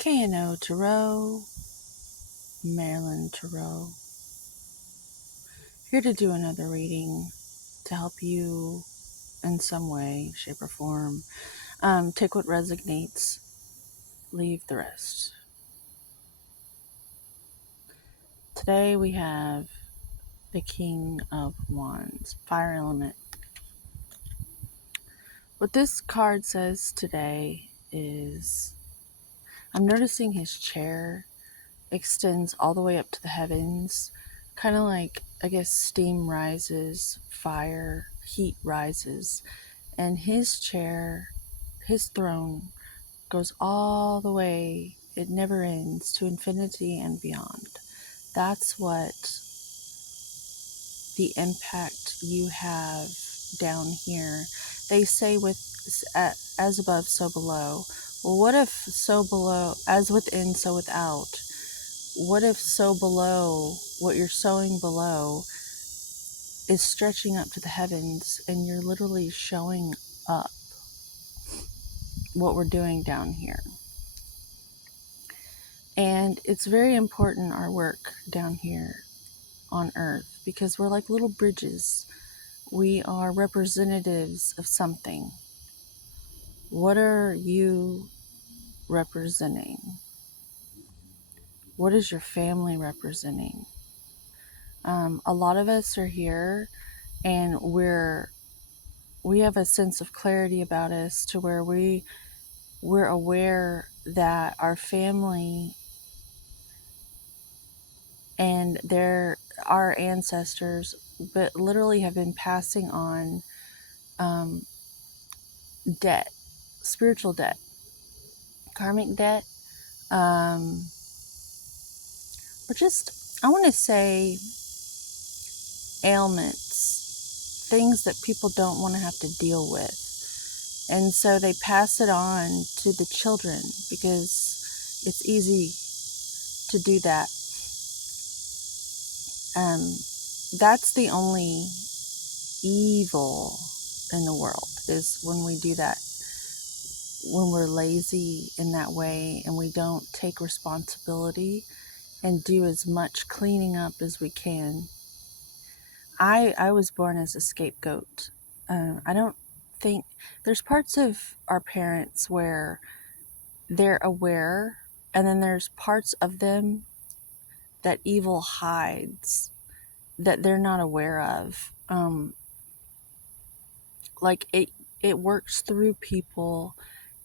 K&O Tarot, Marilyn Tarot, here to do another reading to help you in some way, shape, or form. Take what resonates, leave the rest. Today we have the King of Wands, Fire Element. What this card says today is, I'm noticing his chair extends all the way up to the heavens, kind of like, I guess, steam rises, fire, heat rises, and his chair, his throne, goes all the way, it never ends, to infinity and beyond. That's what the impact you have down here. They say with as above, so below. Well, what if so below, as within, so without? What if so below, what you're sowing below is stretching up to the heavens, and you're literally showing up what we're doing down here? And it's very important, our work down here on earth, because we're like little bridges. We are representatives of something. What are you representing? What is your family representing? A lot of us are here, and we have a sense of clarity about us, to where we're aware that our family and our ancestors, but literally have been passing on debt, spiritual debt, karmic debt, or just, I want to say, ailments, things that people don't want to have to deal with. And so they pass it on to the children because it's easy to do that. That's the only evil in the world, is when we do that, when we're lazy in that way and we don't take responsibility and do as much cleaning up as we can. I was born as a scapegoat. I don't think, there's parts of our parents where they're aware, and then there's parts of them that evil hides, that they're not aware of. Like it works through people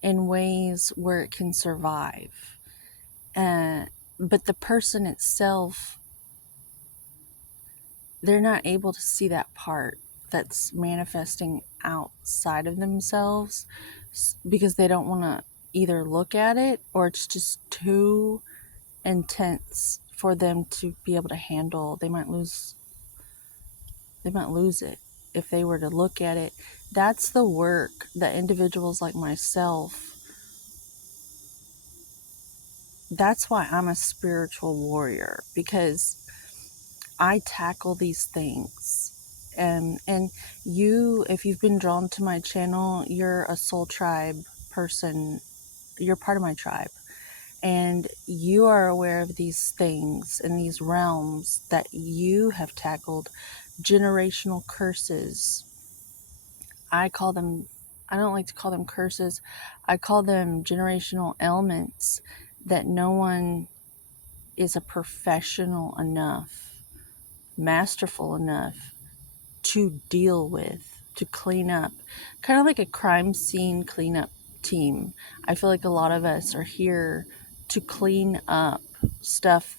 in ways where it can survive. But the person itself, they're not able to see that part that's manifesting outside of themselves, because they don't want to either look at it, or it's just too intense for them to be able to handle. They might lose it if they were to look at it. That's the work that individuals like myself, that's why I'm a spiritual warrior, because I tackle these things. And you, if you've been drawn to my channel, you're a soul tribe person. You're part of my tribe. And you are aware of these things and these realms that you have tackled. Generational curses. I don't like to call them curses. I call them generational ailments that no one is a professional enough, masterful enough to deal with, to clean up. Kind of like a crime scene cleanup team. I feel like a lot of us are here to clean up stuff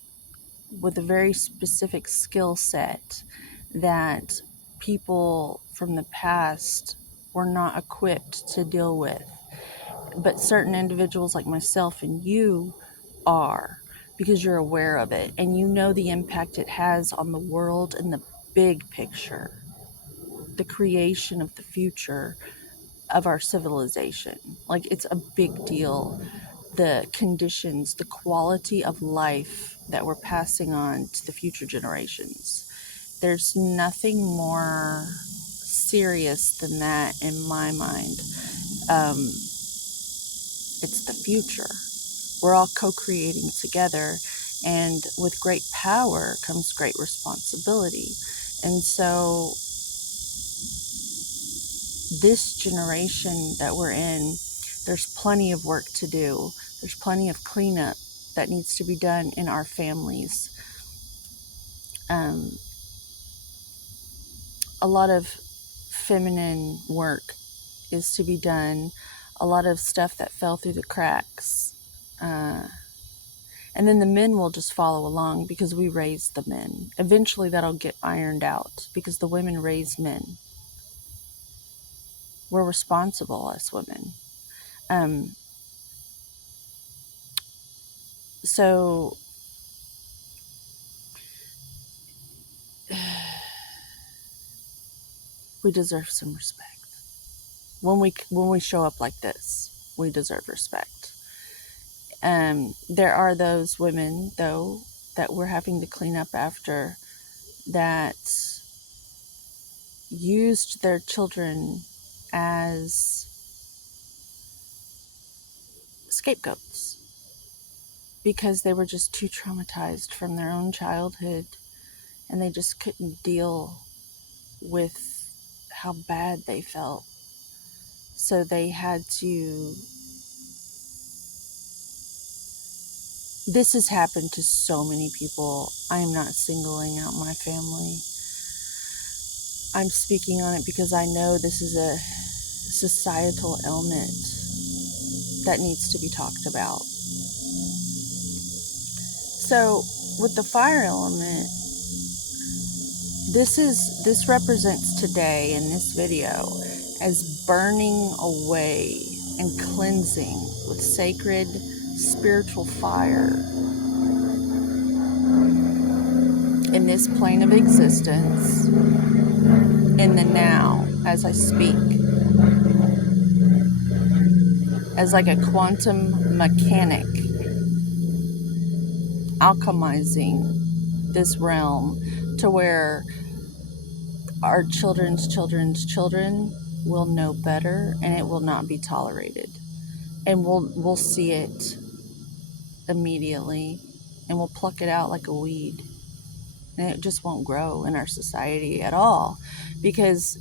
with a very specific skill set that people from the past were not equipped to deal with. But certain individuals like myself and you are, because you're aware of it and you know the impact it has on the world and the big picture, the creation of the future of our civilization. Like, it's a big deal. The conditions, the quality of life that we're passing on to the future generations. There's nothing more serious than that in my mind. It's the future. We're all co-creating together, and with great power comes great responsibility. And so this generation that we're in, there's plenty of work to do. There's plenty of cleanup that needs to be done in our families. A lot of feminine work is to be done. A lot of stuff that fell through the cracks. And then the men will just follow along because we raised the men. Eventually that'll get ironed out because the women raise men. We're responsible as women. So we deserve some respect. When we show up like this, we deserve respect. There are those women, though, that we're having to clean up after, that used their children as scapegoats because they were just too traumatized from their own childhood, and they just couldn't deal with how bad they felt. So they had to... This has happened to so many people. I am not singling out my family. I'm speaking on it because I know this is a societal ailment that needs to be talked about. So with the fire element, this represents today in this video as burning away and cleansing with sacred spiritual fire in this plane of existence, in the now, as I speak, as like a quantum mechanic, alchemizing this realm to where our children's children's children will know better, and it will not be tolerated. And we'll see it immediately, and we'll pluck it out like a weed, and it just won't grow in our society at all, because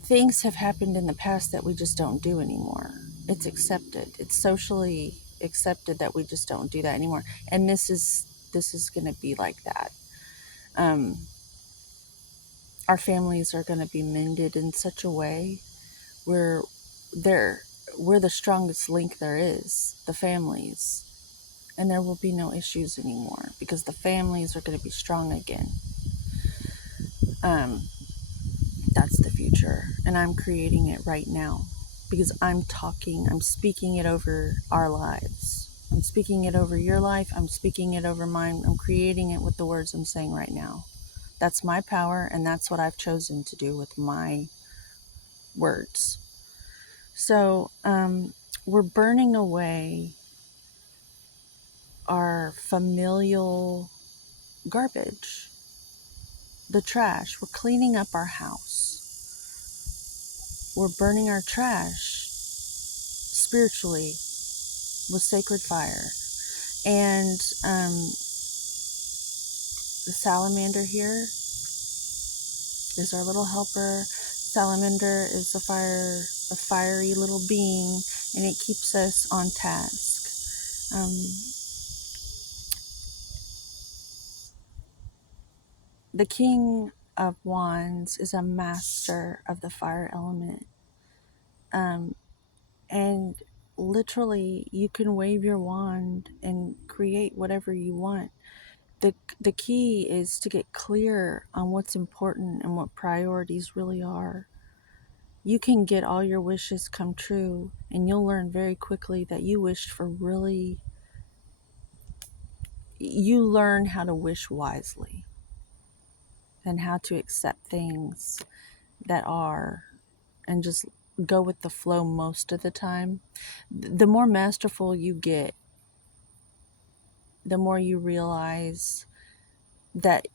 things have happened in the past that we just don't do anymore. It's accepted. It's socially accepted that we just don't do that anymore. And this is going to be like that. Our families are going to be mended in such a way where we're the strongest link there is, the families. And there will be no issues anymore because the families are going to be strong again. That's the future, and I'm creating it right now because I'm speaking it over our lives. I'm speaking it over your life. I'm speaking it over mine. I'm creating it with the words I'm saying right now. That's my power, and that's what I've chosen to do with my words. So we're burning away our familial garbage, the trash. We're cleaning up our house. We're burning our trash spiritually with sacred fire. And the salamander here is our little helper. Salamander is a fiery little being, and it keeps us on task. The King of Wands is a master of the fire element. And literally, you can wave your wand and create whatever you want. The key is to get clear on what's important and what priorities really are. You can get all your wishes come true, and you'll learn very quickly that you learn how to wish wisely and how to accept things that are, and just go with the flow most of the time. The more masterful you get, the more you realize that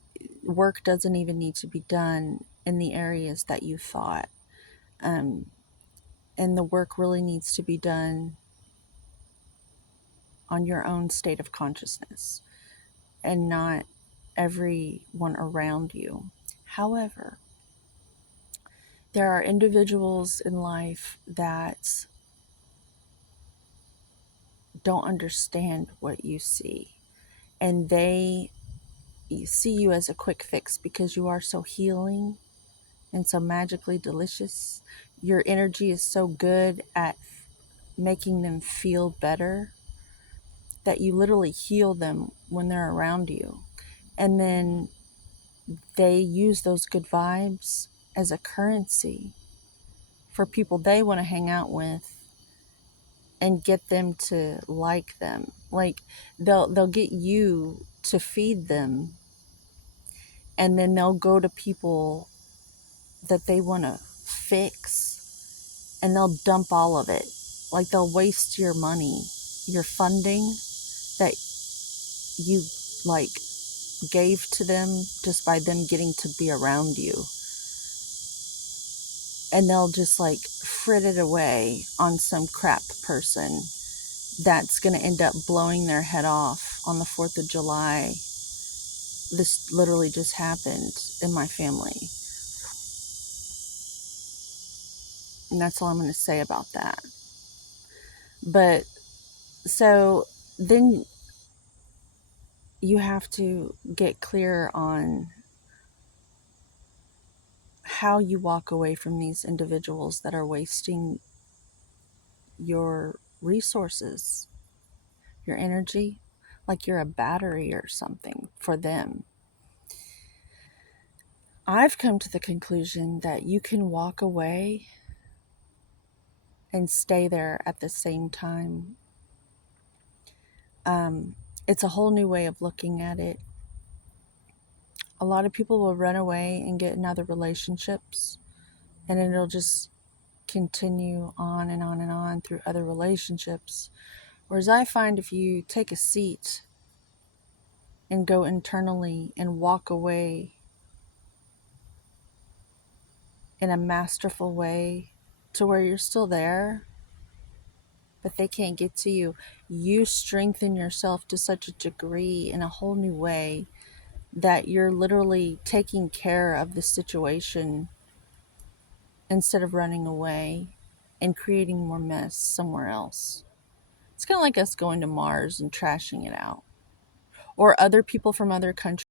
work doesn't even need to be done in the areas that you thought. And the work really needs to be done on your own state of consciousness and not everyone around you. However, there are individuals in life that don't understand what you see, and they see you as a quick fix because you are so healing and so magically delicious. Your energy is so good at making them feel better that you literally heal them when they're around you. And then they use those good vibes as a currency for people they want to hang out with and get them to like them. Like they'll get you to feed them, and then they'll go to people that they want to fix, and they'll dump all of it. Like they'll waste your money, your funding that you like gave to them just by them getting to be around you. And they'll just like frit it away on some crap person that's going to end up blowing their head off on the 4th of July. This literally just happened in my family. And that's all I'm going to say about that. But so then you have to get clear on how you walk away from these individuals that are wasting your resources, your energy, like you're a battery or something for them. I've come to the conclusion that you can walk away and stay there at the same time. It's a whole new way of looking at it. A lot of people will run away and get in other relationships, and it'll just continue on and on and on through other relationships. Whereas I find if you take a seat and go internally and walk away in a masterful way to where you're still there, but they can't get to you, you strengthen yourself to such a degree in a whole new way that you're literally taking care of the situation instead of running away and creating more mess somewhere else. It's kind of like us going to Mars and trashing it out, or other people from other countries